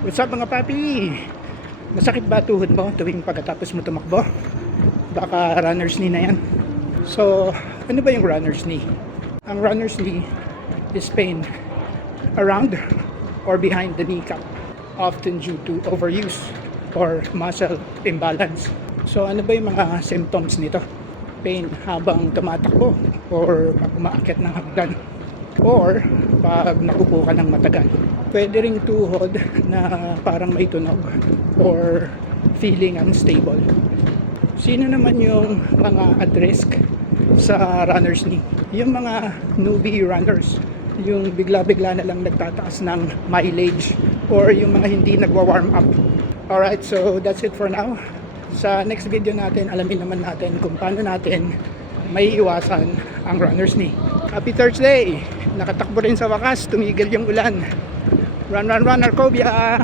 What's up mga papi? Masakit ba tuhod mo tuwing pagkatapos mo tumakbo? Baka runner's knee na yan. So, ano ba yung runner's knee? Ang runner's knee is pain around or behind the kneecap, often due to overuse or muscle imbalance. So, ano ba yung mga symptoms nito? Pain habang tumatakbo or pag umaakyat ng hagdan or pag nakupo ka ng matagal. Pwede ring tuhod na parang may tunog or feeling unstable. Sino naman yung mga at risk sa runner's knee? Yung mga newbie runners, yung bigla-bigla na lang nagtataas ng mileage or yung mga hindi nagwa-warm up. Alright, so that's it for now. Sa next video natin, alamin naman natin kung paano natin may iwasan ang runner's knee. Happy Thursday! Nakatakbo rin sa wakas, tumigil yung ulan. Run, run, run, Arcovia!